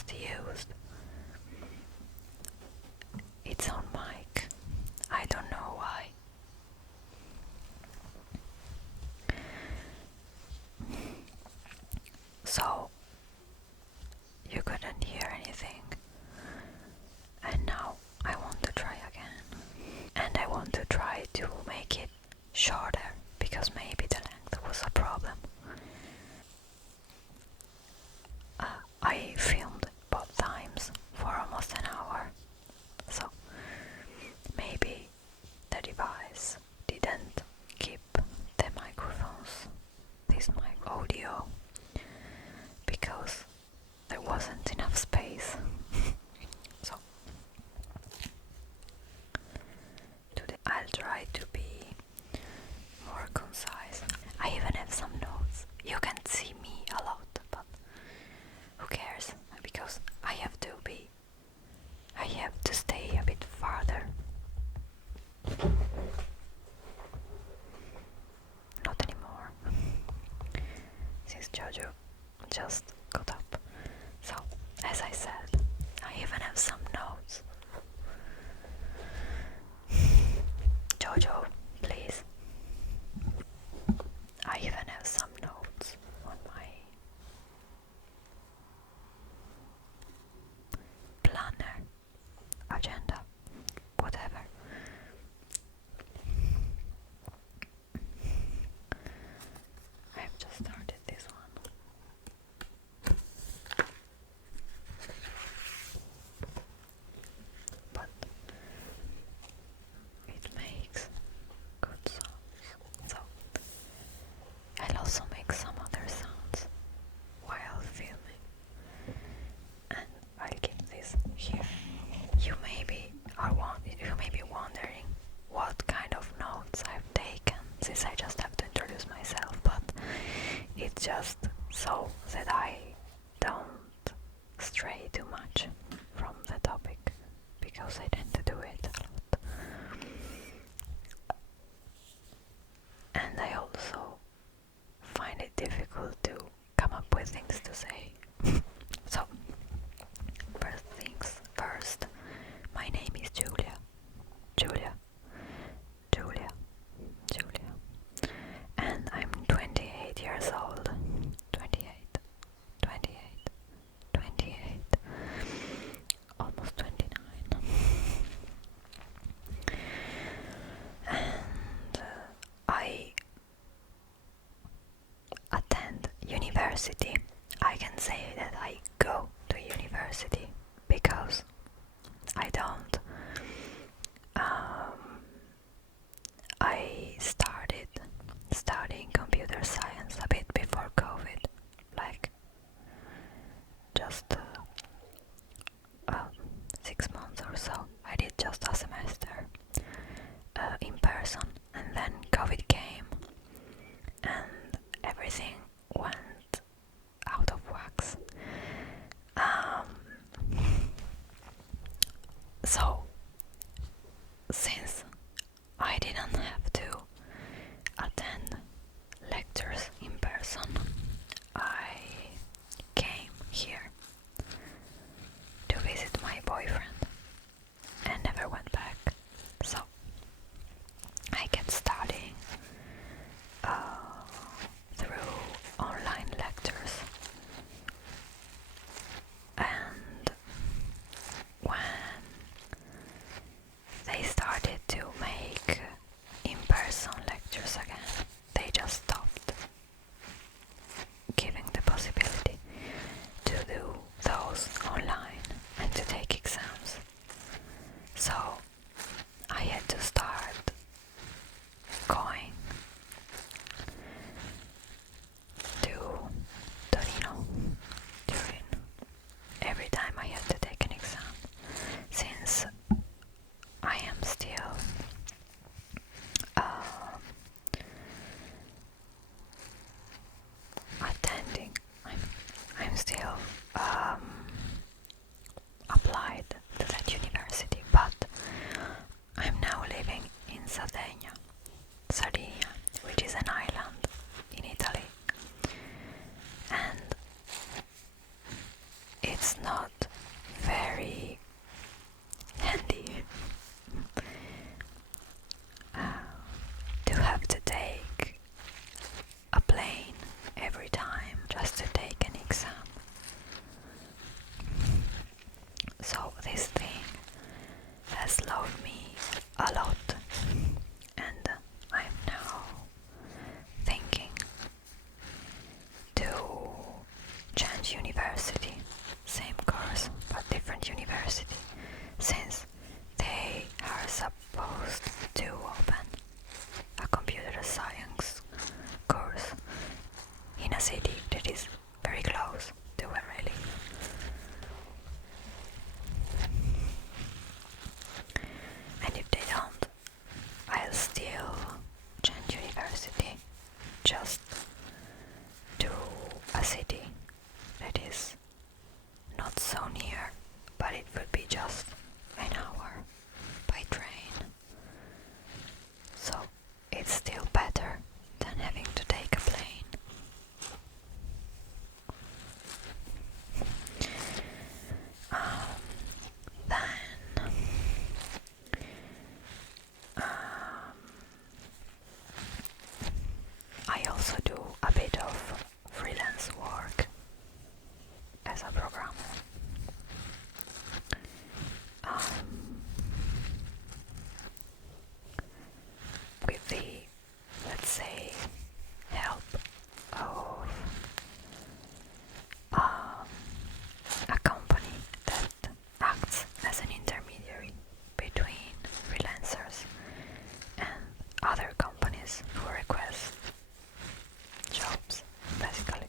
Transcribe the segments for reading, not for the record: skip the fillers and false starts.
just used. It's on mic. I don't know why. So you couldn't hear anything. And now I want to try again. And I want to try to make it shorter because maybe the length was a problem. I filmed both times for almost an hour, so maybe the device didn't keep the microphones, this mic audio, because there wasn't enough space. So today I'll try to be more concise. I even have some notes. You can see me a lot, but who cares? Because I have to stay a bit farther. Not anymore. Since Jojo just got up. So, as I said, I even have some notes. Jojo, please. I even have some notes on my planner, agenda, whatever. I've just started this one. But it makes good sounds. So I'll also make some other sounds while filming. And I'll keep this here. You may be wondering what kind of notes I've taken, since I just have to introduce myself, but it's just so that I don't stray too much from the topic, because I tend to do it a lot. And I also find it difficult to come up with things to say. So, first things first, my name is Julia. And I'm 28 years old. 28, almost 29. And I attend university. I can say that I go to university because I don't. I started studying computer science a bit before COVID, like just 6 months or so. I did just a semester in person, and then COVID came and everything went out of wax. So since I didn't have to attend lectures in person, not very handy to have to take a plane every time just to take an exam. So this thing has slowed me a lot, and I'm now thinking to change university, same course but different university, since they are supposed to open a computer science course in a city that is very close to where I live. And if they don't, I'll still change university just to a city that is not so near, but it would be just an hour by train. So it's still better than having to take a plane. Then I also do a bit of freelance work as a programmer. With the, let's say, help of a company that acts as an intermediary between freelancers and other companies who request jobs, basically.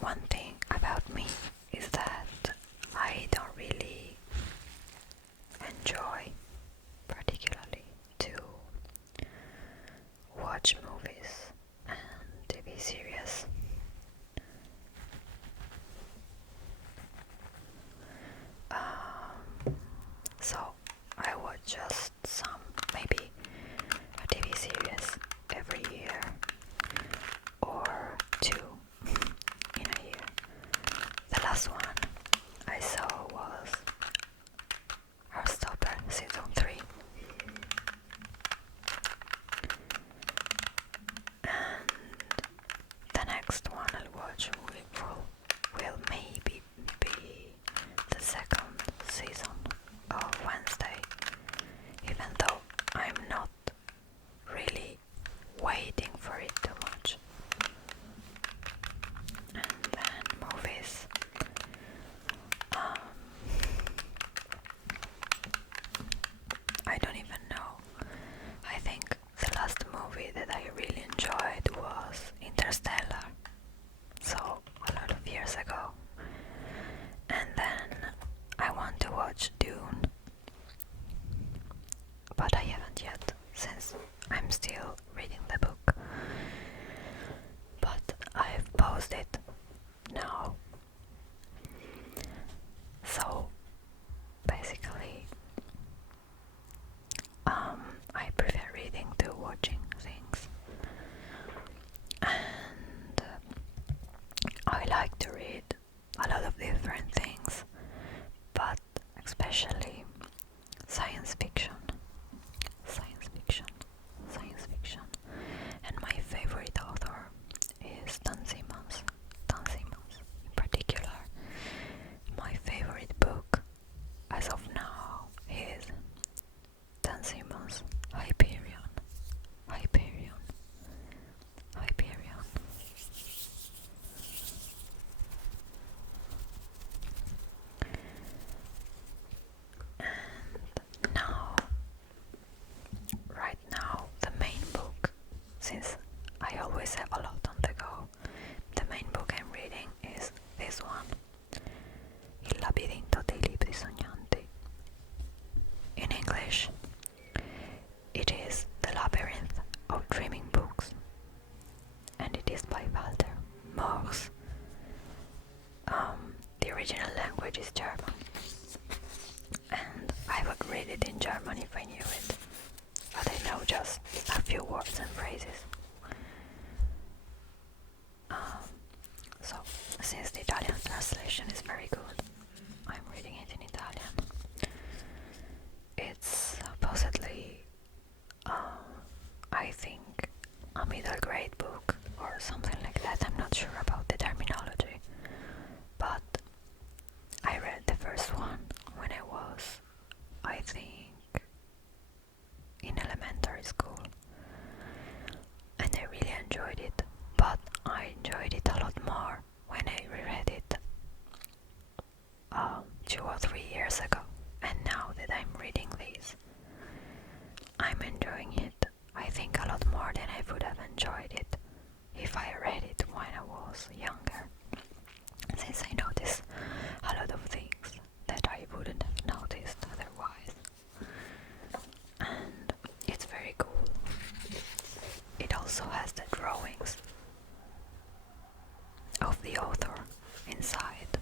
One thing about me is that I don't really enjoy particularly to watch movies and TV series. So I watch just some, maybe a TV series every year or two in a year. The last one I saw was Heartstopper season 3. And the next one I'll watch will maybe be the second season of Wednesday, even though I'm not really waiting for it too much. And then movies. I don't even know. I think the last movie that I really enjoyed was Interstellar, so a lot of years ago. And then I want to watch Dune, but I haven't yet, since I'm still reading the book. But I've paused it now. So basically, I prefer reading to watching things, and I like to read a lot of different things, but especially science fiction, and my favorite author is Dan Simmons. In particular, my favorite book as of now is Dan Simmons' Hyperion. And right now, the main book, since I always have a lot on the go, the main book I'm reading is this one, Il labirinto dei libri sognanti. In English, it is The Labyrinth of Dreaming Books, and it is by Walter Moers. The original language is German, and I would read it in German if I knew it, but I know just a few words and phrases. I think, a middle grade book or something like that. I'm not sure about the terminology, but I read the first one when I was, I think, in elementary school, and I really enjoyed it, but I enjoyed it a lot more when I reread it 2 or 3 years ago. And now that I'm reading this, I'm enjoying it, I think, a lot more than I would have enjoyed it if I read it when I was younger, since I notice a lot of things that I wouldn't have noticed otherwise. And it's very cool. It also has the drawings of the author inside.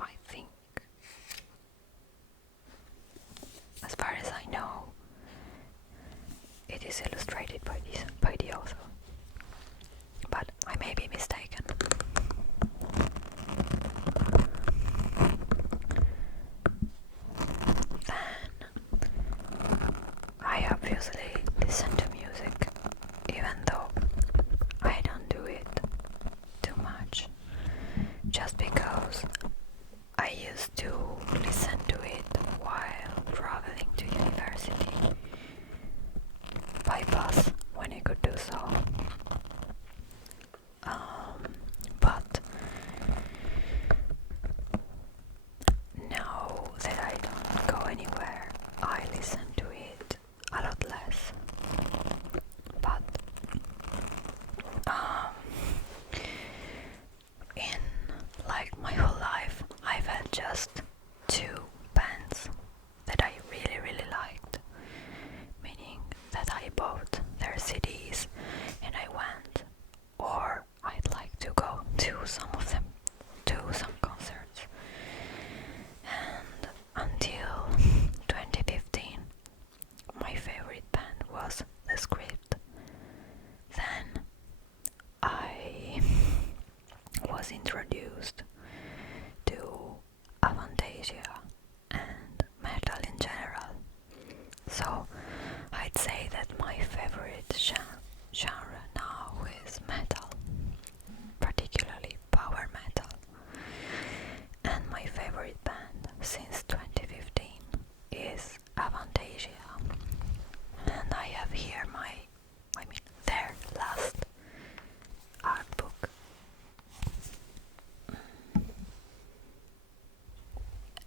I think, as far as I know, it is illustrated by the author, but I may be mistaken. Then I obviously listen to music, even though I don't do it too much, just because I used to listen to it while traveling to university by bus when I could do so. But now that I don't go anywhere, I listen to it a lot less. But in like my whole life, I've had just 2 bands that I really really liked, meaning that I bought their CDs and I went, or I'd like to go to some of them, to some concerts. And until 2015, my favorite band was The Script. Then I was introduced to Avantasia and metal in general. So I'd say that my favorite genre now is metal, particularly power metal. And my favorite band since 2015 is Avantasia. And I have here their last art book.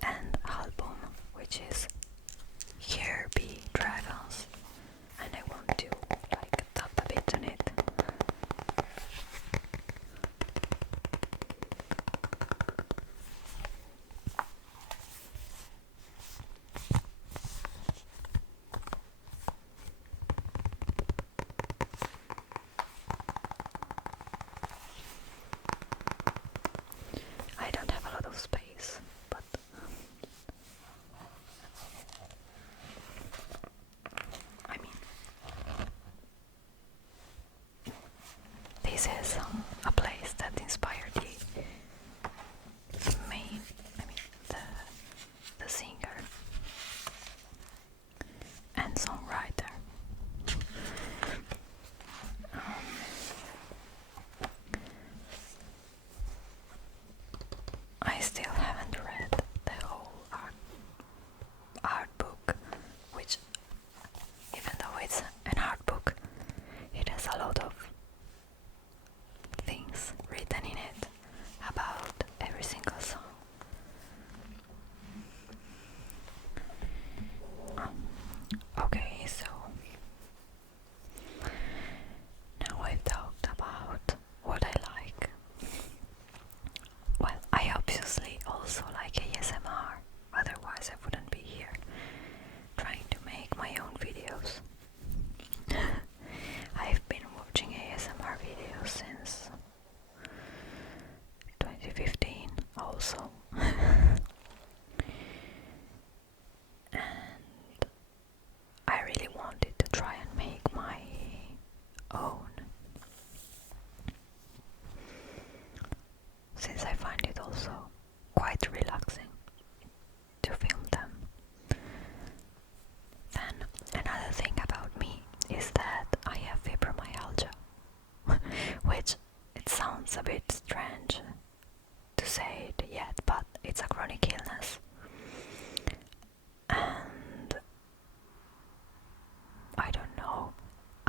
And album, which is Here Be Dragons. And I want to tap a bit on it.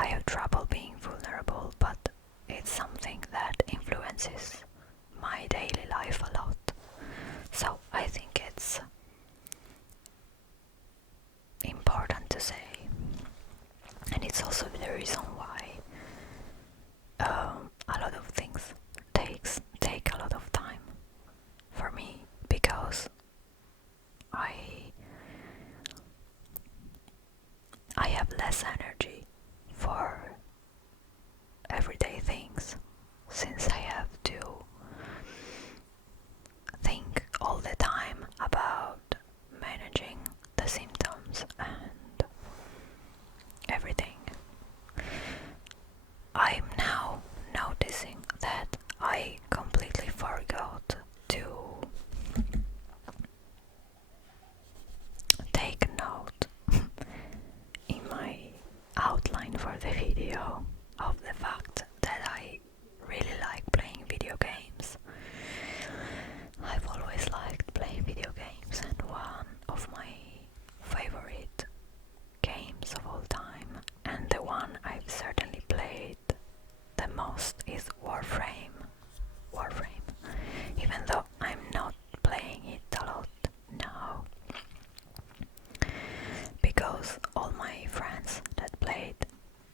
have trouble being vulnerable, but it's something that influences my daily life a lot. So I think it's important to say, and it's also the reason why a lot of things take a lot of time for me, because I have less energy for everyday things, since I have to think all the time about managing the symptoms and everything. I'm now noticing that I completely forgot to take note in my outline for the video of the fact that I really like playing video games. I've always liked playing video games, and one of my favorite games of all time, and the one I've certainly played the most, is Warframe. Even though I'm not playing it a lot now, because all my friends that played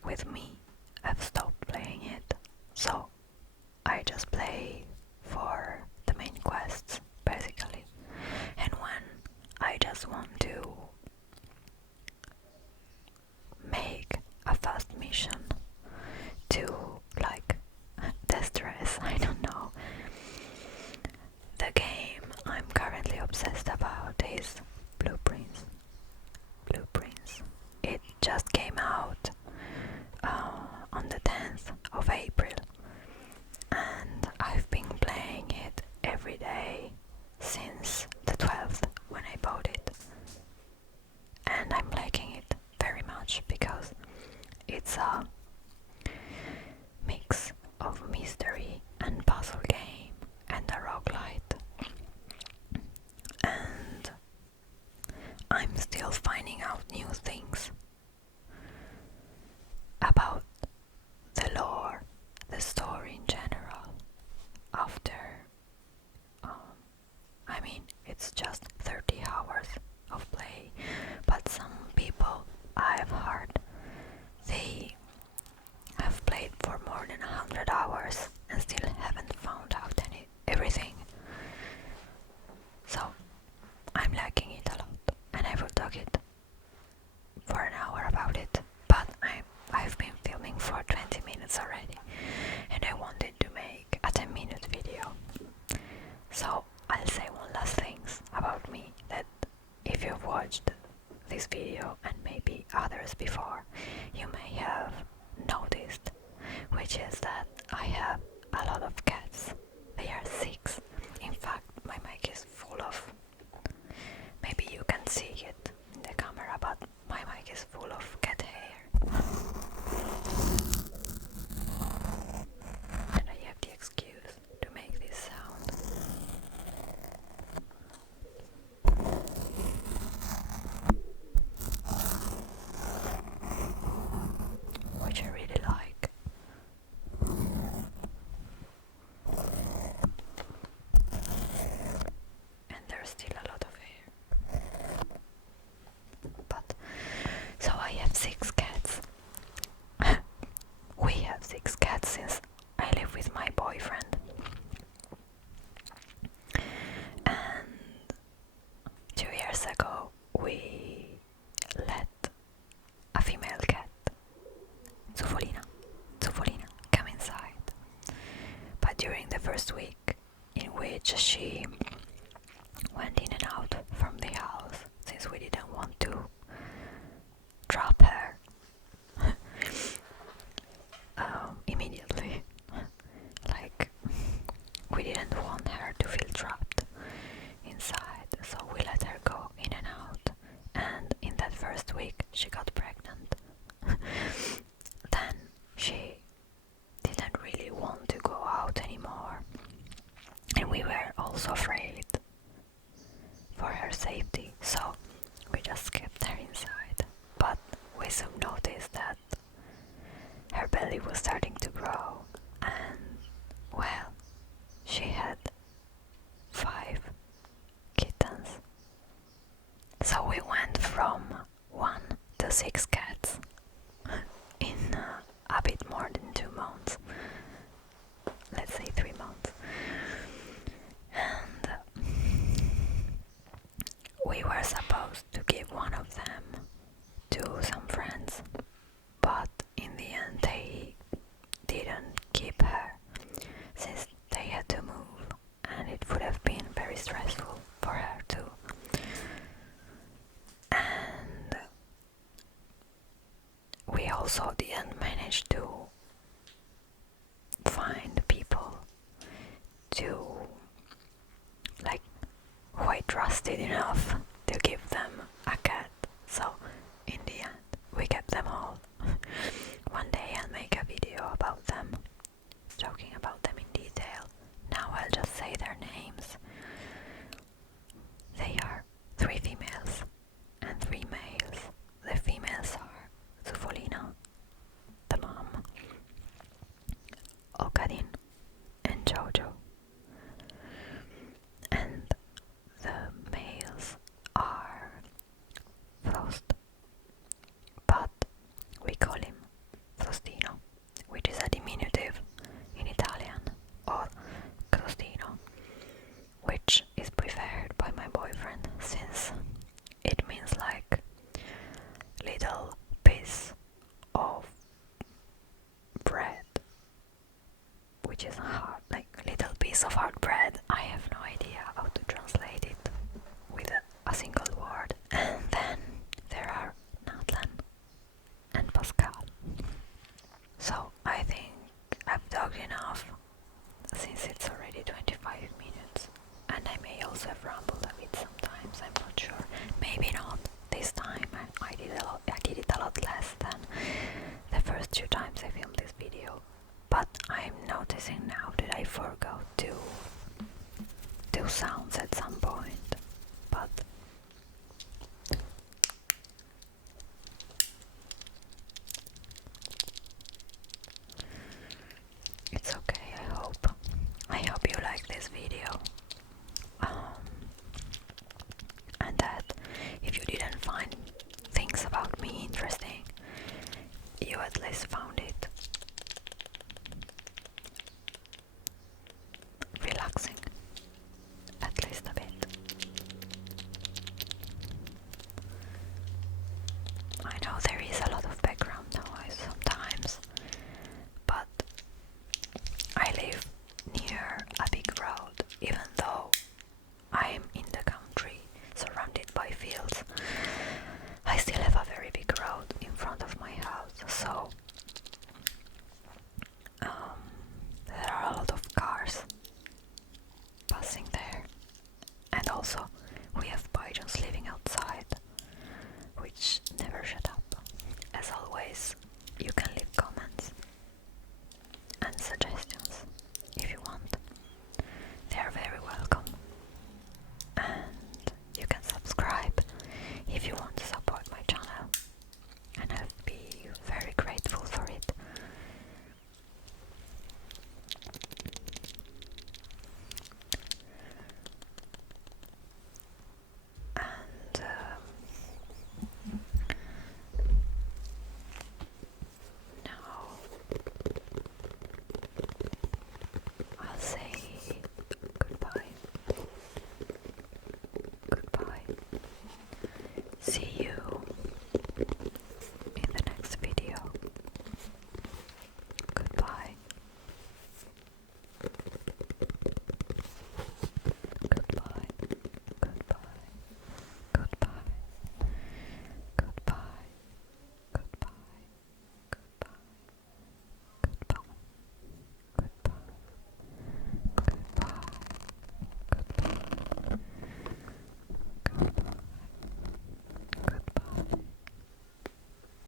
with me have stopped playing it, so I just play for the main quests, basically. And when I just want to make a fast mission to, like, de-stress, I don't know. The game I'm currently obsessed about is Blueprints. It just came out on the 10th of April, and I've been playing it every day since the 12th when I bought it. And I'm liking it very much because it's a mix of mystery and puzzle game and a roguelite. And I'm still finding out new things about the lore, the story in general, after I mean, it's just 30 hours of play, but some people I've heard, they have played for more than 100 hours and still haven't found out everything. So I'm liking it a lot, and I will talk it for an hour about it, but I've been filming for 20 minutes already, and I wanted to make a 10-minute video. So I'll say one last thing about me, that if you've watched this video and maybe others before, you may have noticed, which is that I have a lot of cats. They are 6. In fact, my mic is full of, maybe you can see it in the camera, but my mic is full of cat hair. And I have the excuse to make this sound. belly was starting to grow, and well, she had 5 kittens. So we went from 1 to 6 cats in a bit more than 2 months. Let's say 3 months. And we were supposed to give one of them to some friends, but in the end they didn't keep her since they had to move, and it would have been very stressful for her too. And we also didn't manage to find people to, like, who I trusted enough to give them a cat. So in the end we kept them all. One day I'll make a video about them, talking about them in detail. Now I'll just say their names. They are 3 females and 3 males. The females are Zufolina, the mom, Okadin, and Jojo. And the males are Frost, but we call him Frostino, which is a diminutive in Italian, or Crostino, which is preferred by my boyfriend since it means like little piece of bread, which is hard, like little piece of hard bread. I have no idea how to translate it with a single word. And then there are Nathan and Pascal. So I think I've talked enough since it's already 25 minutes, and I may also have rambled a bit sometimes, I'm not sure. Maybe not this time. I did it a lot less than the first 2 times I filmed this video. But I'm noticing now that I forgot to do sounds at some point. But it's okay, I hope. I hope you like this video. And that if you didn't find things about me interesting, you at least found